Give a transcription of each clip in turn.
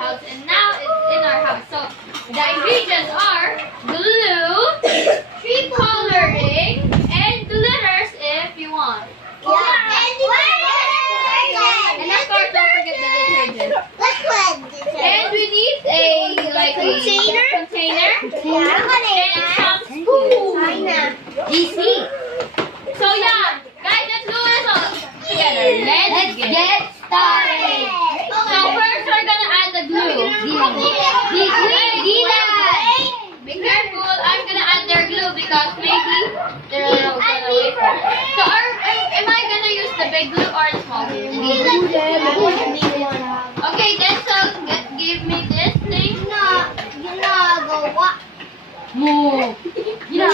house, and now it's in our house. So the ingredients are glue, coloring, and glitters if you want. Yeah. And of course, don't forget the detergent. Liquid. And we need a container. And some spoons. DC. So yeah, guys, let's do this all together. Let's get started. So first, we're gonna add the glue. Be careful, I'm gonna add their glue because maybe they're gonna wait for it. So am I gonna use the big glue or the small glue? Okay, then so give me this thing. Move. Yeah,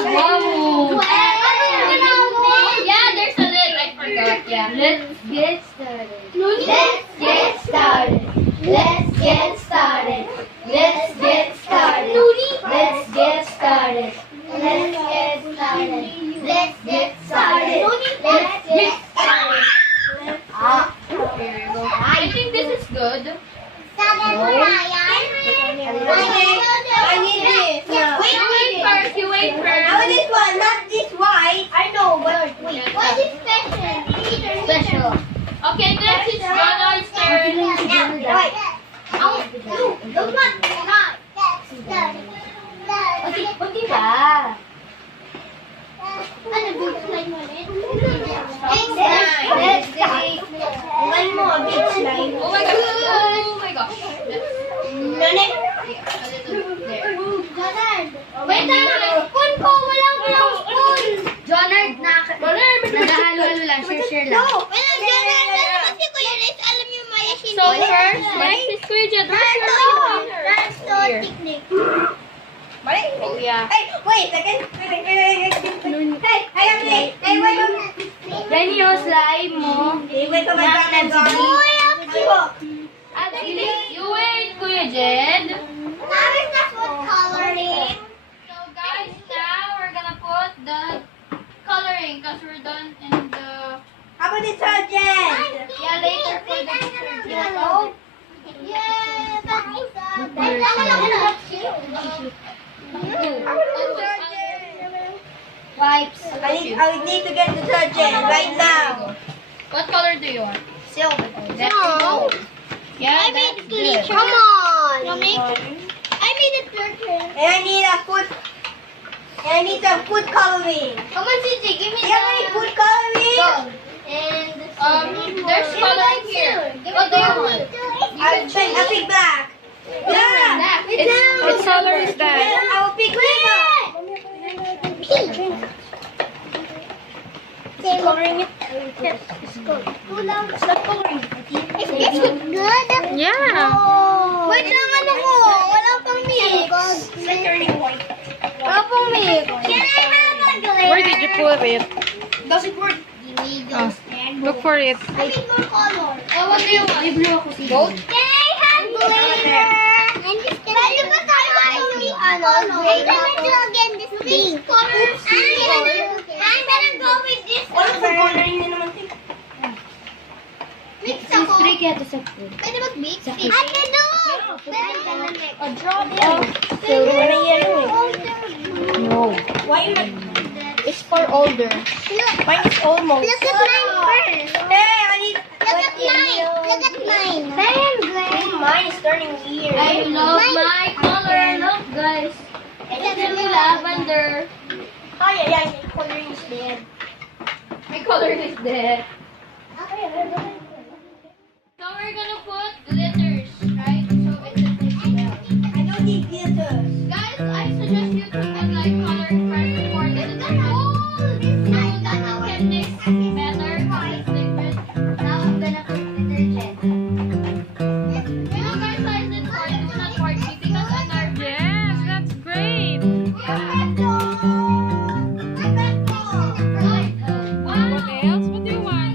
there's a lid. I forgot. Yeah. Let's get started. Let's get started. Let's get started. Let's get started. Let's get started. Let's get started. Let's get started. Let's get started. Here you go. I think this is good. I need this. You wait first. I want this one, not this white. I know, but wait. What is special? Okay, next it's Jonah's turn. Right. Those ones not. Pati ba? Ano, big slime ulit? Let's take one more big slime. Oh my gosh. Oh my gosh. Nani? Wait lang, spoon ko! Walang spoon! Jonard, nagahalo-halo lang, share lang. No! Walang Jonard! Kasi Kuya Riz, alam niyo Maya So first, next is Kuya Jed. Where's your container? That's so technique. Oh yeah. Hey, wait, second. Hey, wait. Yan yung slime mo. Wait, You wait, Kuya Jed. Now is the food coloring. So guys, now we're gonna put the coloring because we're done in the... How about detergent? Yeah, later for the detergent. Yeah, that's Wipes. I need to get detergent right now. What color do you want? Silver. No. Yeah, I that's made good. glitter. Come on. I made a detergent. And I need a food. And I need some food coloring. Come on, Gigi, give me the food coloring. And There's coloring here. What do you want? I'll pick black. Yeah. What color is that? I'll pick pink. Coloring it. It's good. Stop coloring. Is this good? Yeah. Wait lang, ano ko? Wala pang mix. Wala pang mix. Can I have a glitter? Where did you put it? Does it work? Oh, look for it. I need more color. What do you want? Both? Can I have glitter? And this can I have again this pink color. I'm gonna go with this color. Mix ako. Spray kaya to sa food. Pwede mag-mix? Ate, no! Drop it. No. Why not? It's for older. Mine is almost. Look at mine first. Hey, I need. Look at mine. Look at mine. Mine is turning weird. I love my color. Look, guys. It's really lavender. Oh yeah. My coloring is dead. My color is dead. So we're gonna put glitters, right? So it's a picture. I don't need glitters. Guys, I suggest you to put like color first before the detergent. So that you can mix better with liquid. Now I'm gonna put detergent. You know, guys, size it for do not for me because on our Yes, that's great. Wow. What else? What do you want?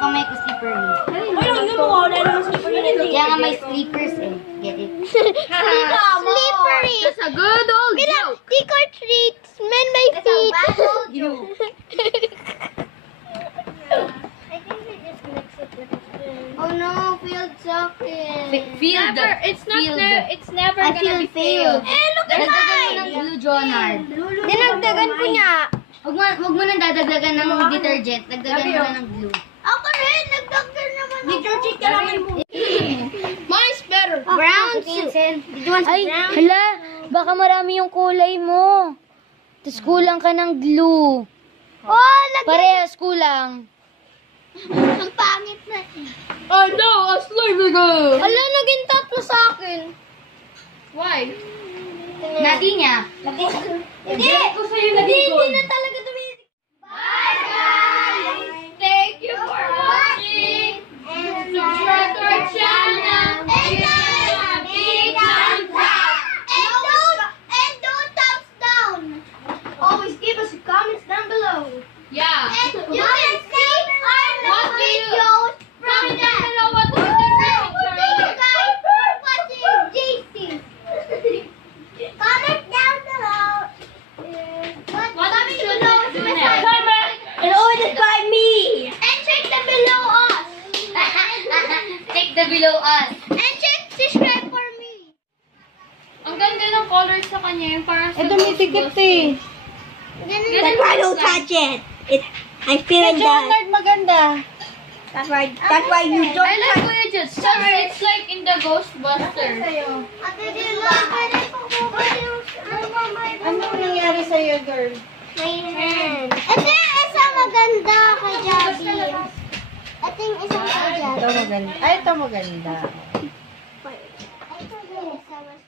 yung kamay ko slippery. Kaya nga may slippers eh. Get it? Slippery. That's a good old joke. Trick or treats, men may feet. Oh no, field soccer. Field. It's not Field. it's never I gonna be feel failed. failed. Eh, look at Dagdagan mo mine. ng glue, Jonard. Dinagdagan ko niya. Huwag mo nang dadagdagan ng detergent. Dagdagan mo na ng glue. Ako rin, nagdagdag naman ako. Detergent ka naman mo. Mine's better. Brown. Ay, hala. Baka marami yung kulay mo. Tapos kulang ka ng glue. Oh, Parehas kulang. ang pangit na. Oh no, a slimy girl. Ala, naging tatlo sa akin. Why? Nati niya. Hindi na talaga tumitig. Bye, guys! Thank you for watching. Subscribe to our channel. And big thumbs up. And don't thumbs down. Always give us comments down below. Yeah. And you can see our What do you- videos from Comment down that. below what do you think Thank about you Charlotte. guys for watching JC. Comment down below. What do you below do suicide. next? And ordered by me. And check the below us. Take the below us. And check subscribe for me. Ang ganda ng colors sa kanya, yung parang sa tumitikit eh. Ganun That's why I don't touch it. I feel that. maganda. That's why you I like what you just said. It's like in the Ghostbusters. Ate, di lang pwede Anong nangyari sa'yo, girl? my hand. Ito yung isang maganda kay Javi. Ito yung isang kay Javi. maganda. Ay, ito maganda. Ito yung isa mas